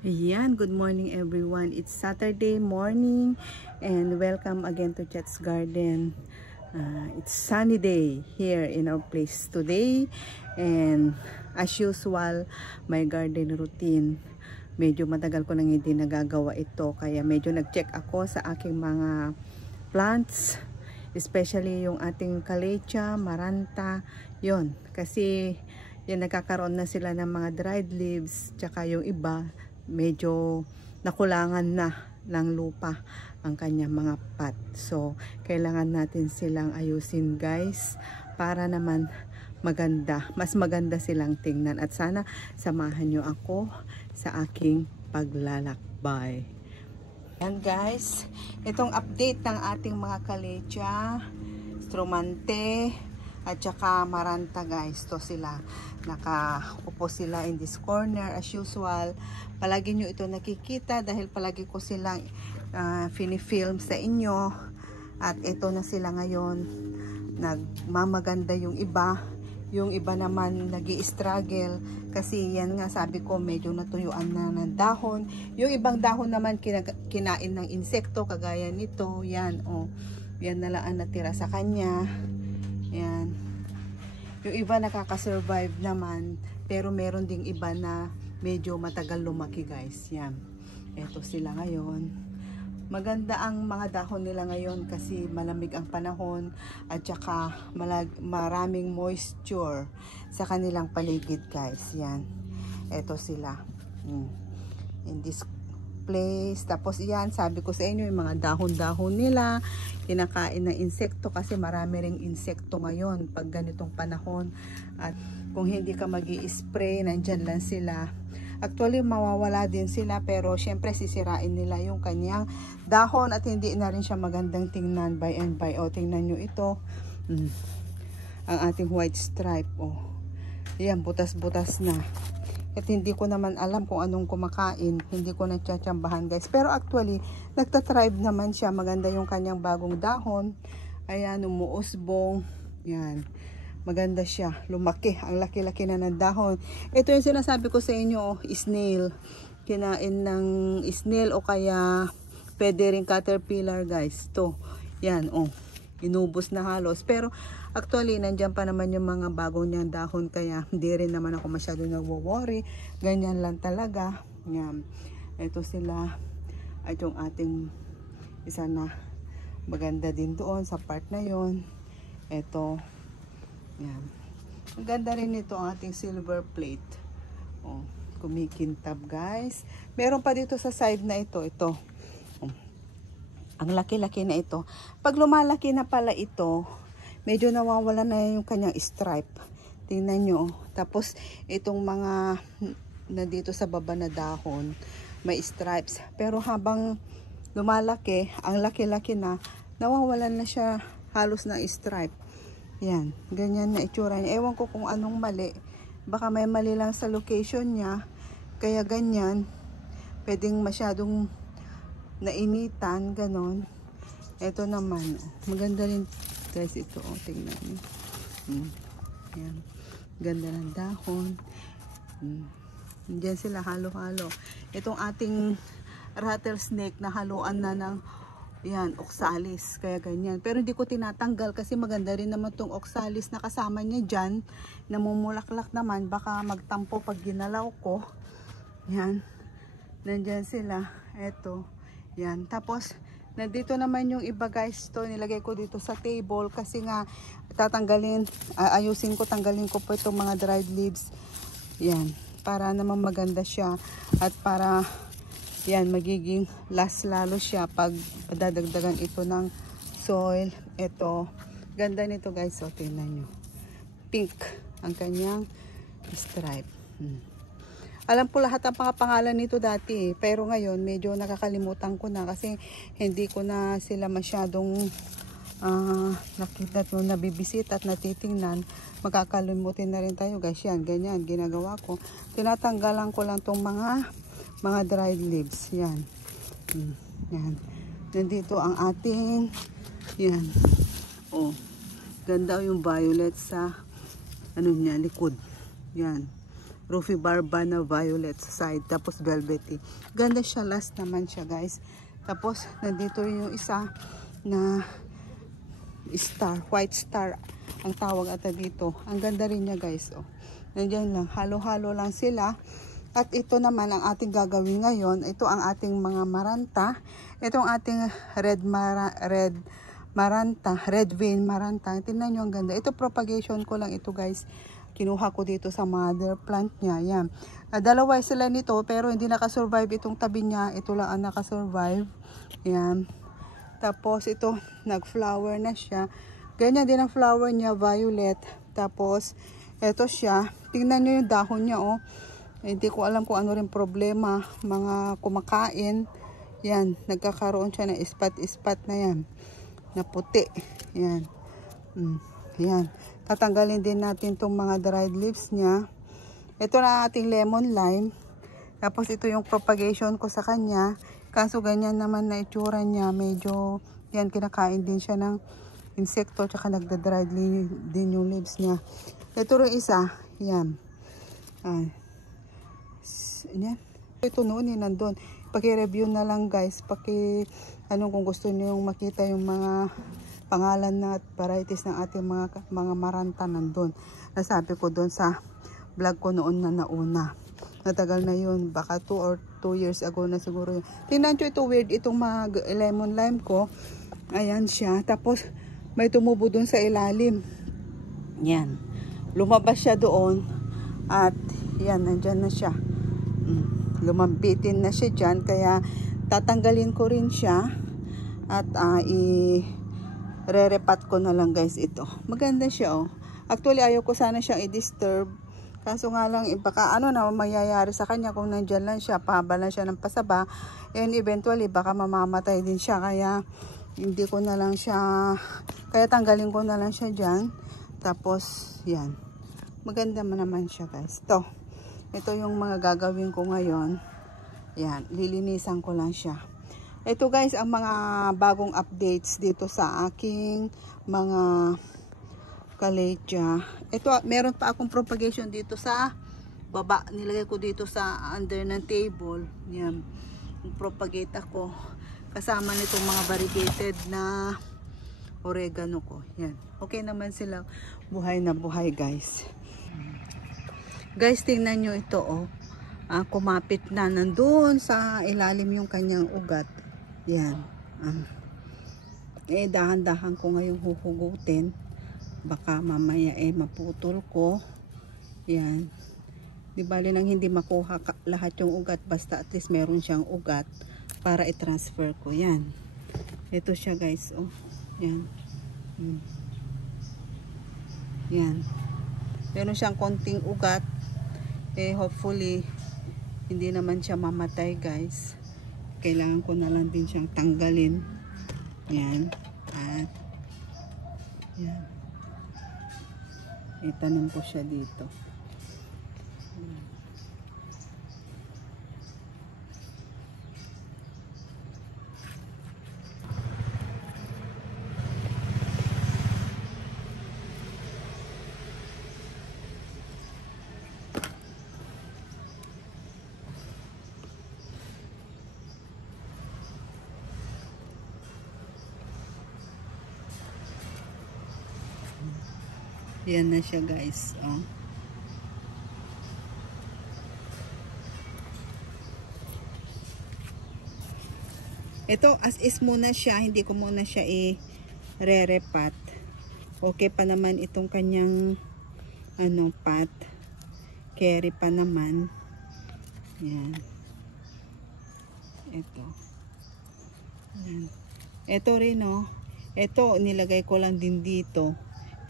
Ayan, good morning everyone. It's Saturday morning and welcome again to Chat's Garden. It's sunny day here in our place today, and as usual, my garden routine. Medyo matagal ko nang hindi nagagawa ito, kaya medyo nag-check ako sa aking mga plants, especially yung ating calathea, maranta, yon. Kasi yan, nagkakaroon na sila ng mga dried leaves, tsaka yung iba medyo nakulangan na ng lupa ang kanyang mga pot. So, kailangan natin silang ayusin, guys, para naman maganda, mas maganda silang tingnan. At sana samahan nyo ako sa aking paglalakbay. Yan, guys, itong update ng ating mga calathea, stromante, at saka maranta, guys. To sila, nakaupo sila in this corner as usual. Palagi nyo ito nakikita dahil palagi ko silang finifilm sa inyo. At ito na sila ngayon, nagmamaganda yung iba. Yung iba naman nag-i-struggle kasi yan nga, sabi ko, medyo natuyuan na ng dahon. Yung ibang dahon naman kinain ng insekto, kagaya nito. Yan, oh, yan na lang ang natira sa kanya. Yan. Yung iba nakaka-survive naman, pero meron ding iba na medyo matagal lumaki, guys. Yan. Ito sila ngayon. Maganda ang mga dahon nila ngayon kasi malamig ang panahon at saka maraming moisture sa kanilang paligid, guys. Yan. Ito sila. In this place. Tapos yan, sabi ko sa inyo, yung mga dahon-dahon nila kinakain ng insekto kasi marami ring insekto ngayon pag ganitong panahon. At kung hindi ka magi-spray, nandyan lang sila. Actually, mawawala din sila, pero syempre sisirain nila yung kanyang dahon at hindi na rin siya magandang tingnan by and by. O, tingnan nyo ito. Ang ating white stripe. O, yan, butas-butas na. At hindi ko naman alam kung anong kumakain. Hindi ko natsatsambahan, guys. Pero actually, nagtatribe naman siya. Maganda yung kanyang bagong dahon. Ayan, umuusbong. Yan. Maganda siya. Lumaki. Ang laki-laki na ng dahon. Ito yung sinasabi ko sa inyo, snail. Kinain ng snail o kaya pwede rin caterpillar, guys. Ito. Yan, oh. Inubos na halos. Pero actually, nandyan pa naman yung mga bagong niyang dahon, kaya hindi rin naman ako masyado nagwo-worry. Ganyan lang talaga. Yan. Ito sila. At yung ating isa na maganda din doon sa part na yon. Ito. Yan. Ang ganda rin ito ang ating silver plate. Oh, kumikintab, guys. Meron pa dito sa side na ito. Ito. Ang laki-laki na ito. Pag lumalaki na pala ito, medyo nawawala na yung kanyang stripe. Tingnan nyo. Tapos, itong mga nandito sa baba na dahon, may stripes. Pero habang lumalaki, ang laki-laki na, nawawalan na siya halos ng stripe. Yan. Ganyan na itsura niya. Ewan ko kung anong mali. Baka may mali lang sa location niya. Kaya ganyan. Pwedeng masyadong nainitan, ganon. Ito naman, maganda rin, guys, ito, oh, tingnan niyo. Yan. Ganda ng dahon. Diyan sila halo-halo. Itong ating rattlesnake na haluan na ng yan, oxalis, kaya ganyan. Pero hindi ko tinatanggal kasi maganda rin naman tong oxalis na kasama niya dyan. Namumulaklak naman, baka magtampo pag ginalaw ko. Yan. Nandyan sila. Eto. Yan. Tapos, nandito naman yung iba, guys. To nilagay ko dito sa table kasi nga tatanggalin, ayusin ko, tanggalin ko po itong mga dried leaves. Yan. Para naman maganda siya at para yan, magiging last lalo siya pag dadagdagan ito ng soil. Ito. Ganda nito, guys. So, tingnan nyo. Pink ang kanyang stripe. Alam po lahat ang mga pangalan nito dati, pero ngayon medyo nakakalimutan ko na kasi hindi ko na sila masyadong nakita at nabibisit at natitingnan. Magkakalimutin na rin tayo, guys. Yan, ganyan ginagawa ko. Tinatanggalan ko lang tong mga dried leaves. Yan. Yan. Nandito ang ating yan. Oh. Ganda yung violet sa ano niya, likod. Yan. Rufi Barba na violet sa side. Tapos velvety. Ganda siya. Last naman siya guys. Tapos nandito rin yung isa na star. White star ang tawag ata dito. Ang ganda rin niya guys. Oh. Nandiyan lang. Halo-halo lang sila. At ito naman ang ating gagawin ngayon. Ito ang ating mga maranta. Ito ang ating red vein maranta. Tingnan nyo ang ganda. Ito propagation ko lang ito guys. Kinuha ko dito sa mother plant niya. Yan. Dalawa sila nito pero hindi nakasurvive itong tabi niya. Ito lang ang nakasurvive. Yan. Tapos ito nag-flower na siya. Ganyan din ang flower niya, violet. Tapos ito siya. Tingnan nyo yung dahon niya oh. Hindi ko alam kung ano rin problema. Mga kumakain. Yan. Nagkakaroon siya ng ispat-ispat na yan. Na puti. Yan. Yan. Tatanggalin din natin itong mga dried leaves niya. Ito na ating lemon lime. Tapos ito yung propagation ko sa kanya. Kaso ganyan naman na itsura niya. Medyo, yan, kinakain din siya ng insekto. Tsaka nagda-dried din yung leaves niya. Ito rin isa. Yan. Yan. Ito noon nandun. Paki-review na lang guys. Kung gusto niyo yung makita yung mga pangalan na at varieties ng ating mga maranta nandun. Nasabi ko doon sa vlog ko noon na nauna. Natagal na yun. Baka 2 or 2 years ago na siguro yun. Tingnan nyo ito weird. Itong mga lemon lime ko. Ayan siya. Tapos may tumubo doon sa ilalim. Yan. Lumabas siya doon. At yan. Nandyan na siya. Lumambitin na siya dyan. Kaya tatanggalin ko rin siya. At i-re-repat ko na lang guys ito. Maganda siya oh. Actually ayaw ko sana siyang i-disturb. Kaso nga lang baka ano na mayayari sa kanya kung nandyan lang siya. Pahaba lang siya ng pasaba. And eventually baka mamamatay din siya. Kaya hindi ko na lang siya. Kaya tanggalin ko na lang siya dyan. Tapos yan. Maganda naman siya guys. Ito yung mga gagawin ko ngayon. Yan. Lilinisan ko lang siya. Ito guys ang mga bagong updates dito sa aking mga calytia. Ito meron pa akong propagation dito sa baba. Nilagay ko dito sa under ng table. Yan. Propagate ako. Kasama nitong mga variegated na oregano ko. Yan. Okay naman sila. Buhay na buhay guys. Guys tingnan nyo ito oh. Kumapit na nandun sa ilalim yung kanyang ugat. Yan. Dahan-dahan ko ngayong huhugutin. Baka mamaya maputol ko. Yan. Di bali nang hindi makuha lahat yung ugat. Basta at least meron siyang ugat para i-transfer ko. Yan. Ito siya guys. Oh. Yan. Yan. Meron siyang konting ugat. Hopefully hindi naman siya mamatay guys. Kailangan ko na lang din siyang tanggalin. Yan. At yan. Itanim ko siya dito. Yan na siya guys. Oh. Ito as is muna siya. Hindi ko muna siya i-re-repat. Okay pa naman itong kanyang pat. Carry pa naman. Yan. Ito. Yan. Ito rin oh. Ito nilagay ko lang din dito.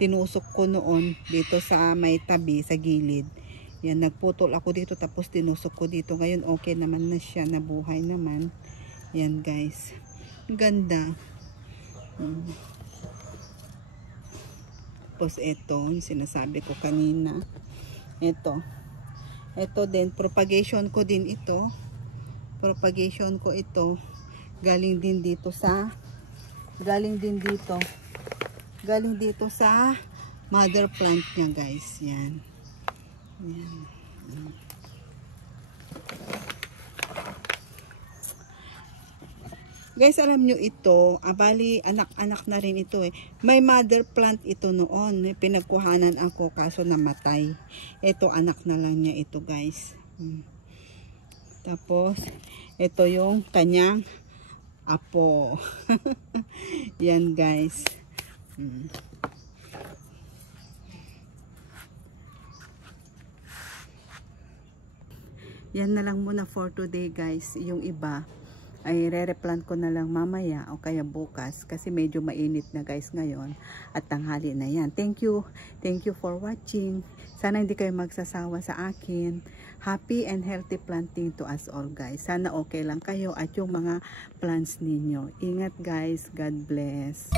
Tinusok ko noon dito sa may tabi sa gilid. Yan, nagputol ako dito tapos tinusok ko dito. Ngayon okay naman na siya, nabuhay naman. Yan guys. Ganda. Tapos ito, yung sinasabi ko kanina. Ito. Ito din, propagation ko din ito. Propagation ko ito. Galing din dito sa mother plant niya guys. Yan. Yan. Guys, alam nyo ito, bali anak-anak na rin ito eh. May mother plant ito noon. Pinagkuhanan ako kaso namatay. Ito anak na lang niya ito guys. Tapos, ito yung kanyang apo. Yan guys. Yan na lang muna for today guys. Yung iba ay re-replant ko na lang mamaya o kaya bukas kasi medyo mainit na guys ngayon at tanghali na yan. Thank you for watching. Sana hindi kayo magsasawa sa akin. Happy and healthy planting to us all guys. Sana okay lang kayo at yung mga plants ninyo. Ingat guys. God bless.